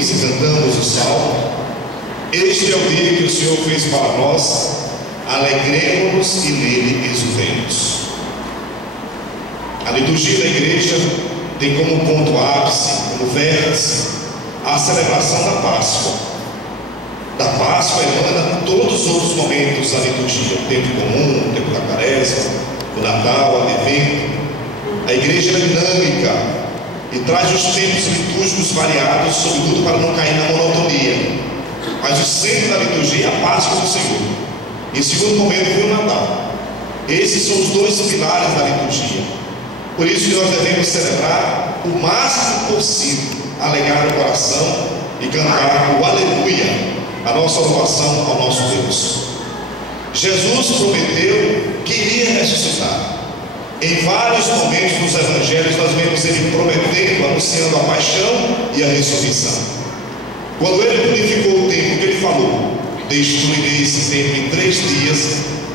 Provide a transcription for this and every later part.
ouvimos e cantamos o salmo: este é o dia que o Senhor fez para nós, alegremos-nos e nele exultemos. A liturgia da igreja tem como ponto ápice, como vértice, a celebração da Páscoa. Da Páscoa emana todos os outros momentos da liturgia: o tempo comum, o tempo da quaresma, o Natal, o Advento. A igreja é dinâmica e traz os tempos litúrgicos variados, sobretudo para não cair na monotonia. Mas o centro da liturgia é a Páscoa do Senhor. Em segundo momento vem o Natal. Esses são os dois pilares da liturgia. Por isso que nós devemos celebrar o máximo possível, alegrar o coração e cantar o aleluia, a nossa louvação ao nosso Deus. Jesus prometeu que iria ressuscitar. Em vários momentos dos evangelhos nós vemos ele prometendo, anunciando a paixão e a ressurreição. Quando ele purificou o templo, que ele falou: destruirei esse templo em 3 dias,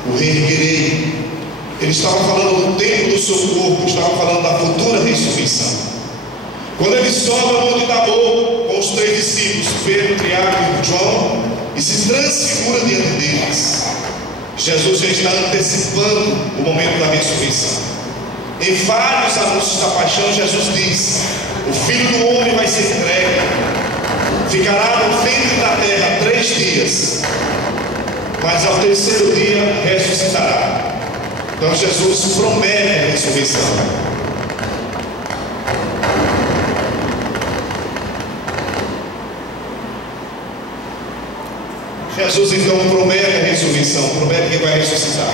o reerguerei. Ele estava falando do templo do seu corpo, estava falando da futura ressurreição. Quando ele sobe ao monte Tabor com os 3 discípulos, Pedro, Tiago e João, e se transfigura diante deles, Jesus já está antecipando o momento da ressurreição. Em vários anúncios da paixão, Jesus diz: o Filho do Homem vai ser entregue, ficará no ventre da terra 3 dias, mas ao 3º dia ressuscitará. Então Jesus promete a ressurreição. Jesus então promete a ressurreição, promete que vai ressuscitar.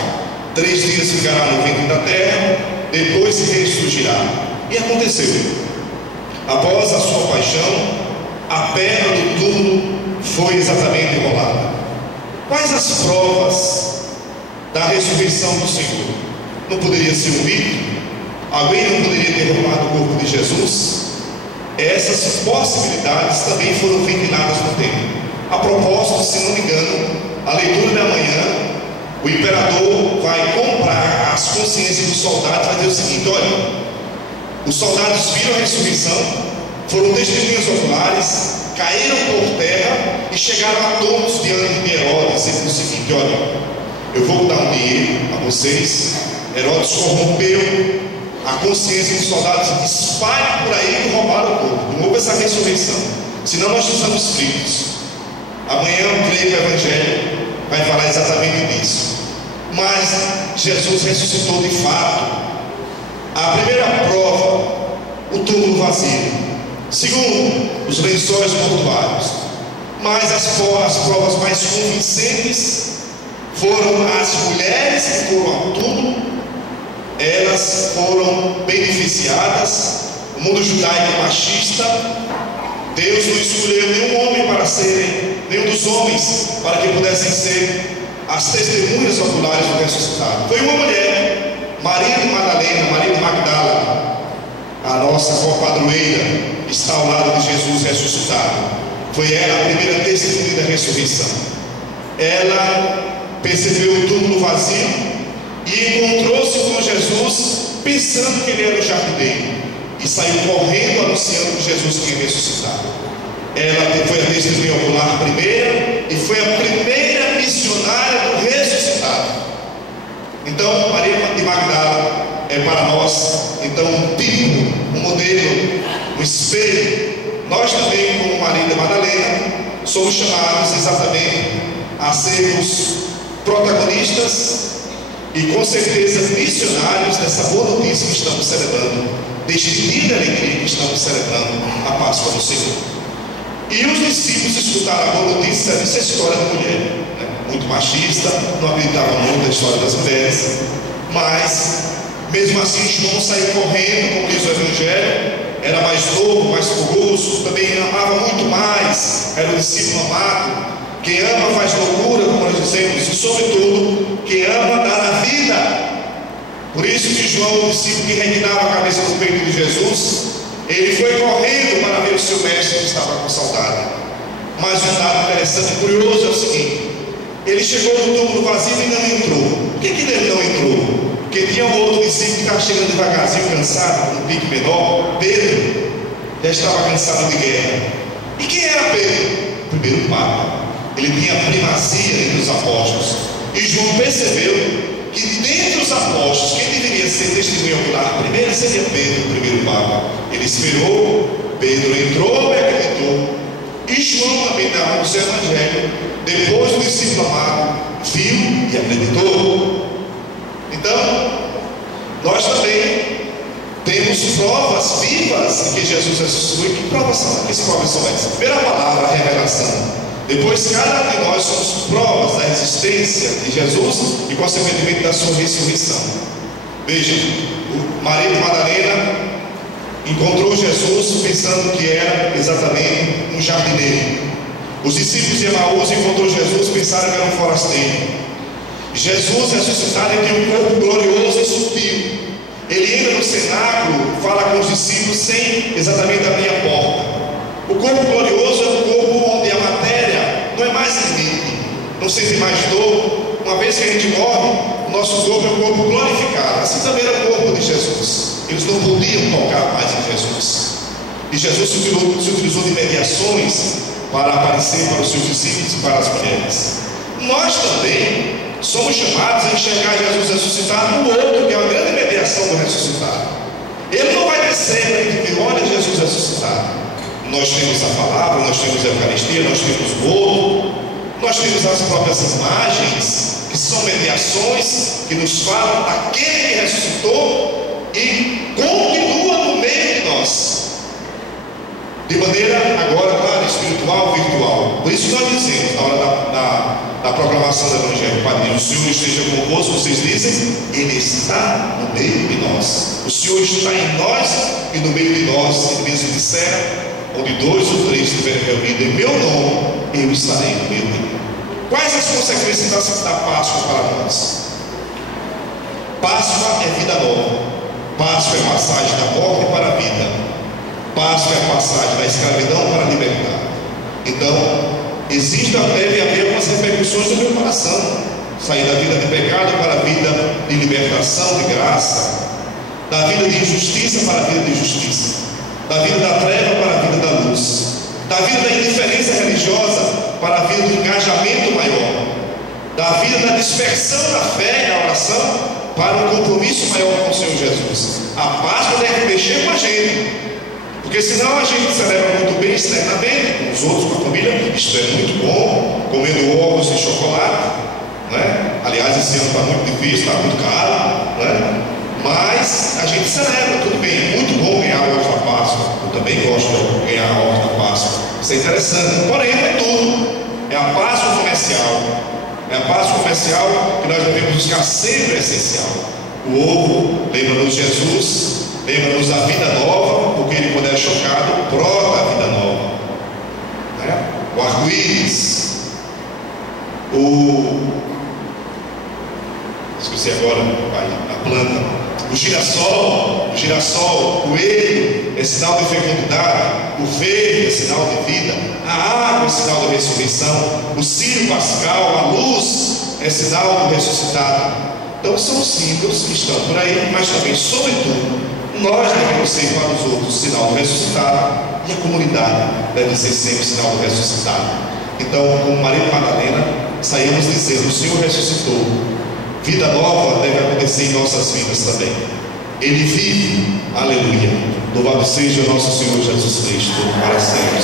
3 dias ficará no ventre da terra, depois se ressurgirá. E aconteceu. Após a sua paixão, a pedra do túmulo foi exatamente enrolada. Quais as provas da ressurreição do Senhor? Não poderia ser um mito? Alguém não poderia ter roubado o corpo de Jesus? Essas possibilidades também foram ventiladas no tempo. A propósito, se não me engano, a leitura da manhã, o imperador vai comprar as consciências dos soldados, vai dizer o seguinte: olha, os soldados viram a ressurreição, foram testemunhas oculares, caíram por terra e chegaram a todos diante de Herodes e dizendo o seguinte: olha, eu vou dar um dinheiro a vocês. Herodes corrompeu a consciência dos soldados, espalhe por aí que roubaram o corpo, não houve essa ressurreição, senão nós estamos fritos. Amanhã eu creio que o Evangelho vai falar exatamente disso. Mas Jesus ressuscitou de fato. A primeira prova, o túmulo vazio. Segundo, os lençóis mortuários. Mas as provas mais convincentes foram as mulheres que foram ao túmulo. Elas foram beneficiadas. O mundo judaico machista. Deus não escolheu nenhum homem para serem, nenhum dos homens para que pudessem ser as testemunhas oculares do ressuscitado. Foi uma mulher, Maria de Madalena, Maria de Magdala, a nossa compadroeira, está ao lado de Jesus ressuscitado. Foi ela a primeira testemunha da ressurreição. Ela percebeu o túmulo vazio e encontrou-se com Jesus, pensando que ele era o jardineiro, e saiu correndo anunciando que Jesus tinha ressuscitado. Ela foi a testemunha ocular primeira e foi a primeira missionária do ressuscitado. Então Maria de Magdala é para nós então um tipo, um modelo, um espelho. Nós também, como Maria de Madalena, somos chamados exatamente a sermos protagonistas e com certeza missionários dessa boa notícia que estamos celebrando, deste dia de alegria que estamos celebrando, a Páscoa do Senhor. E os discípulos escutaram a boa notícia dessa história da mulher, né? Muito machista, não acreditava muito na história das mulheres, mas mesmo assim João saiu correndo, como diz o Evangelho, era mais novo, mais fogoso, também amava muito mais, era o discípulo amado. Quem ama faz loucura, como nós dizemos, e sobretudo, quem ama dá na vida. Por isso que João, o discípulo que reclinava a cabeça no peito de Jesus, ele foi correndo para ver o seu mestre que estava com saudade. Mas um dado interessante e curioso é o seguinte: ele chegou no túmulo vazio e não entrou. Por que ele não entrou? Porque tinha um outro discípulo que estava chegando devagarzinho, cansado, com um pique menor. Pedro já estava cansado de guerra. E quem era Pedro? O primeiro Papa. Ele tinha primazia entre os apóstolos. E João percebeu que dentre os apóstolos, quem deveria ser testemunha ocular primeiro seria Pedro, o primeiro Papa. Ele esperou, Pedro entrou e acreditou. E João também narra no seu evangelho, depois do discípulo amado, viu e acreditou. Então, nós também temos provas vivas de que Jesus ressuscitou. E que provas são? Que provas são essas? Primeira palavra, a revelação. Depois, cada um de nós somos provas da existência de Jesus e, consequentemente, da sua ressurreição. Veja, Maria de Madalena encontrou Jesus pensando que era exatamente um jardineiro. Os discípulos de Emaús encontrou Jesus pensando que era um forasteiro. Jesus ressuscitado tinha um corpo glorioso e sutil. Ele entra no cenáculo, fala com os discípulos sem exatamente abrir a porta. O corpo glorioso é um corpo onde a matéria não é mais limite, não sente mais dor. Uma vez que a gente morre, o nosso corpo é um corpo glorificado. Assim também era o corpo de Jesus. Eles não podiam tocar mais em Jesus. E Jesus se utilizou de mediações para aparecer para os seus discípulos e para as mulheres. Nós também somos chamados a enxergar Jesus ressuscitado no outro, que é uma grande mediação do ressuscitado. Ele não vai descer para a gente ver, olha Jesus ressuscitado. Nós temos a palavra, nós temos a Eucaristia, nós temos o bolo, nós temos as próprias imagens, que são mediações que nos falam daquele que ressuscitou e continua no meio de nós, de maneira agora, claro, espiritual, virtual. Por isso nós dizemos, na hora da proclamação do Evangelho, Padre, o Senhor esteja convosco, vocês dizem, Ele está no meio de nós. O Senhor está em nós e no meio de nós. Ele mesmo disser, onde 2 ou 3 estiverem reunidos em meu nome, eu estarei no meio dele. Quais as consequências da Páscoa para nós? Páscoa é vida nova. Páscoa é a passagem da morte para a vida. Páscoa é a passagem da escravidão para a liberdade. Então, deve haver algumas repercussões no meu coração. Sair da vida de pecado para a vida de libertação, de graça. Da vida de injustiça para a vida de justiça. Da vida da treva para a vida da luz. Da vida da indiferença religiosa para a vida do engajamento maior. Da vida da dispersão da fé e da oração para um compromisso maior com o Senhor Jesus. A Páscoa deve mexer com a gente, porque senão a gente celebra muito bem externamente, com os outros, com a família. Isto é muito bom, comendo ovos e chocolate, né? Aliás, esse ano está muito difícil, está muito caro, né? Mas a gente celebra, tudo bem, é muito bom ganhar ovos da Páscoa. Eu também gosto de ganhar ovos da Páscoa, isso é interessante, porém não é tudo. É a Páscoa comercial. É a Páscoa comercial que nós devemos buscar sempre essencial. O ovo lembra-nos Jesus, lembra-nos a vida nova, porque ele, quando é chocado, brota a vida nova, né? O arco-íris, esqueci agora, a planta. O girassol, o coelho é sinal de fecundidade, o verde é sinal de vida, a água é sinal da ressurreição, o círio pascal, a luz é sinal do ressuscitado. Então são símbolos que estão por aí, mas também, sobretudo, nós devemos ser para os outros sinal do ressuscitado, e a comunidade deve ser sempre sinal do ressuscitado. Então, como Maria Madalena, saímos dizendo, o Senhor ressuscitou. Vida nova deve acontecer em nossas vidas também. Ele vive, aleluia. Louvado seja o nosso Senhor Jesus Cristo, para sempre.